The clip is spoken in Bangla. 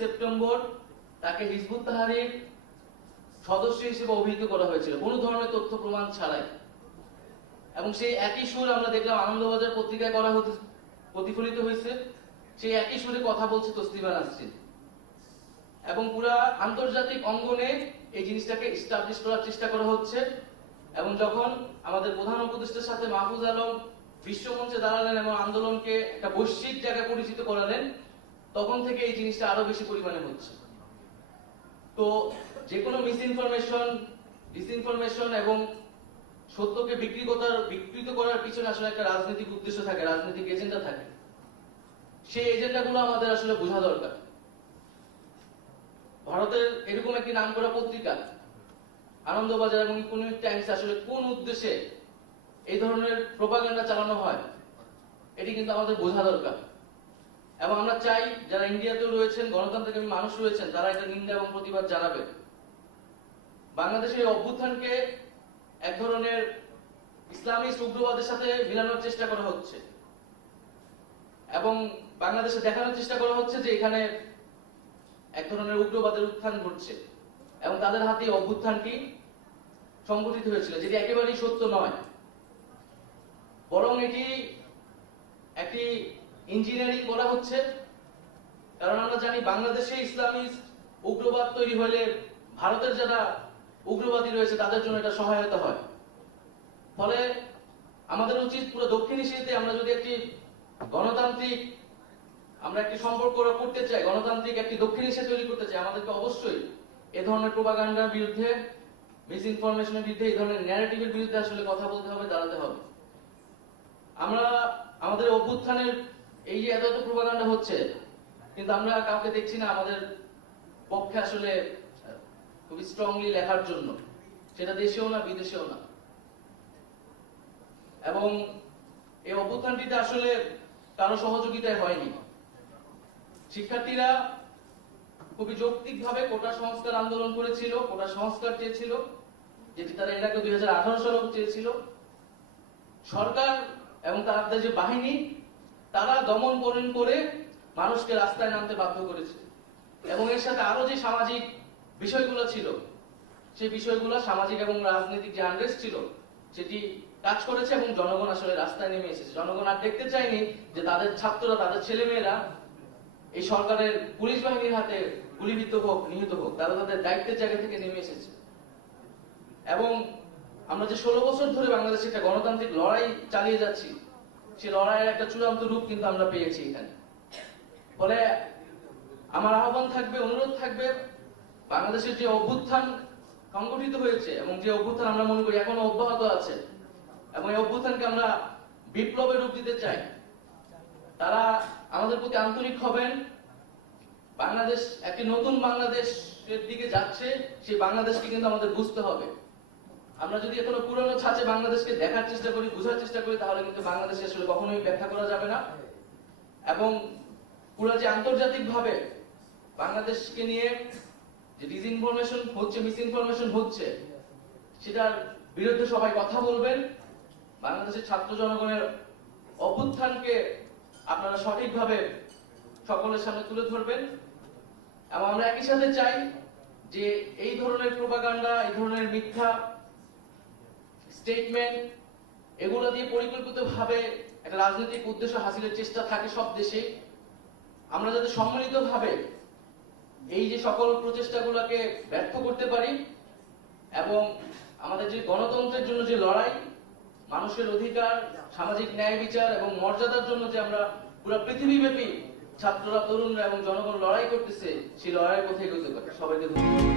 সেপ্টেম্বর তাকে হিজবুত তাহারির সদস্য হিসেবে অভিহিত করা হয়েছিল। কোনো ধরনের তথ্য প্রমাণ ছাড়াই। এবং সেই একই সুর আমরা দেখলাম আনন্দবাজার পত্রিকায় করা হতে প্রতিফলিত হয়েছে। সেই একই সুরে কথা বলছে তসলিমা নাসরিন। এবং পুরা আন্তর্জাতিক অঙ্গনে এই জিনিসটাকে স্টাবলিশ করার চেষ্টা করা হচ্ছে। এবং যখন আমাদের প্রধান উপদেষ্টার সাথে মাহফুজ আলম বিশ্বমঞ্চে দাঁড়ালেন এবং আন্দোলনকে একটা বৈশ্বিক জায়গায় পরিচিত করালেন তখন থেকে এই জিনিসটা আরও বেশি পরিমাণে হচ্ছে। তো যে কোনো মিস ইনফরমেশন ডিসইনফরমেশন এবং সত্যকে বিক্রি করার বিকৃত করার পিছনে আসলে একটা রাজনৈতিক উদ্দেশ্য থাকে, রাজনৈতিক এজেন্ডা থাকে। সেই এজেন্ডাগুলো আমাদের আসলে বোঝা দরকার। ভারতের এরকম একটি নাম করা পত্রিকা, আনন্দবাজার এবং ইকোনমিক টাইমস আসলে কোন উদ্দেশ্যে এই ধরনের প্রোপাগান্ডা চালানো হয়, এটি কিন্তু আমাদের বোঝা দরকার। এবং আমরা চাই যারা ইন্ডিয়াতেও রয়েছেন গণতান্ত্রিক মানুষ রয়েছেন, তারা এটা নিন্দা এবং প্রতিবাদ জানাবে বাংলাদেশের অভ্যুত্থানকে এক ধরনের ইসলামী উগ্রবাদের সাথে মিলানোর চেষ্টা করা হচ্ছে। এবং বাংলাদেশে দেখানোর চেষ্টা করা হচ্ছে যে এখানে এক ধরনের উগ্রবাদের উত্থান ঘটছে। এবং তাদের হাতে অভ্যুত্থানটি সংগঠিত হয়েছিল, যেটি একেবারেই সত্য নয়। বরং এটি একটি ইঞ্জিনিয়ারিং করা হচ্ছে। কারণ আমরা জানি বাংলাদেশে ইসলামী উগ্রবাদ তৈরি হলে ভারতের যারা উগ্রবাদী রয়েছে, তাদের জন্য এটা সহায়তা হয়। ফলে আমাদের উচিত পুরো দক্ষিণ এশিয়াতে আমরা যদি একটি গণতান্ত্রিক আমরা একটি সম্পর্ক করতে চাই, গণতান্ত্রিক একটি দক্ষিণ এশিয়া তৈরি করতে চাই, আমাদেরকে অবশ্যই এ ধরনের প্রোপাগান্ডার বিরুদ্ধে মিস ইনফরমেশনের বিরুদ্ধে, এই ধরনের ন্যারেটিভের বিরুদ্ধে আসলে কথা বলতে হবে, দাঁড়াতে হবে। আমরা আমাদের অভ্যুত্থানের এই যে এত এত প্রোপাগান্ডা হচ্ছে, কিন্তু আমরা কাউকে দেখছি না, আমাদের পক্ষে আসলে খুবই স্ট্রংলি লেখার জন্য। সেটা দেশেও না, বিদেশেও না। এবং এই অভ্যুত্থানটিতে আসলে কারও সহযোগিতায় হয়নি। শিক্ষার্থীরা খুবই যৌক্তিকভাবে কোটা সংস্কার আন্দোলন করেছিল, কোটা সংস্কার চেয়েছিল, যেটি তারা আগে দুই হাজার আঠারো সালেও চেয়েছিল। সরকার এবং তাদের যে বাহিনী তারা দমন পরণ করে মানুষকে রাস্তায় নামতে বাধ্য করেছে। এবং এর সাথে আরও যে সামাজিক বিষয়গুলো ছিল সেই বিষয়গুলো সামাজিক এবং রাজনৈতিক যে আনরেস্ট ছিল, সেটি কাজ করেছে এবং জনগণ আসলে রাস্তায় নেমে এসেছে। জনগণ আর দেখতে চায়নি যে তাদের ছাত্ররা, তাদের ছেলেমেয়েরা এই সরকারের পুলিশ বাহিনীর হাতে গুলিবিদ্ধ হোক, নিহত হোক, তারা তাদের দায়িত্বের জায়গা থেকে নেমে এসেছে। এবং আমরা যে ষোলো বছর ধরে বাংলাদেশে একটা গণতান্ত্রিক লড়াই চালিয়ে যাচ্ছি সেই লড়াইয়ের একটা চূড়ান্ত রূপ কিন্তু আমরা পেয়েছি এখানে। ফলে আমার আহ্বান থাকবে, অনুরোধ থাকবে, বাংলাদেশের যে অভ্যুত্থান সংগঠিত হয়েছে এবং যে অভ্যুত্থান আমরা মনে করি এখনও অব্যাহত আছে এবং এই অভ্যুত্থানকে আমরা বিপ্লবের রূপ দিতে চাই, তারা আমাদের প্রতি আন্তরিক হবেন। বাংলাদেশ, একটি নতুন বাংলাদেশের দিকে যাচ্ছে, সেই বাংলাদেশকে কিন্তু আমাদের বুঝতে হবে। আমরা যদি এখনও পুরনো ছাঁচে বাংলাদেশকে দেখার চেষ্টা করি, বোঝার চেষ্টা করি, তাহলে কিন্তু বাংলাদেশে আসলে কখনোই ব্যাখ্যা করা যাবে না। এবং পুরো যে আন্তর্জাতিক ভাবে বাংলাদেশকে নিয়ে যে ডিসইনফরমেশন হচ্ছে মিস ইনফরমেশন হচ্ছে, সেটার বিরুদ্ধে সবাই কথা বলবেন। বাংলাদেশের ছাত্র জনগণের অভ্যুত্থানকে আপনারা সঠিকভাবে সকলের সামনে তুলে ধরবেন। এবং আমরা একই সাথে চাই যে এই ধরনের প্রোপাগান্ডা এই ধরনের মিথ্যা স্টেটমেন্ট এগুলো দিয়ে পরিকল্পিতভাবে একটা রাজনৈতিক উদ্দেশ্য হাসিলের চেষ্টা থাকে সব দেশে। আমরা যাতে সম্মিলিতভাবে এই যে সকল প্রচেষ্টাগুলোকে ব্যর্থ করতে পারি এবং আমাদের যে গণতন্ত্রের জন্য যে লড়াই, মানুষের অধিকার, সামাজিক ন্যায় বিচার এবং মর্যাদার জন্য যে আমরা পুরো পৃথিবীব্যাপী ছাত্ররা, তরুণরা এবং জনগণ লড়াই করতেছে, সেই লড়াইয়ের পথে এগোতে পারে। সবাইকে ধন্যবাদ।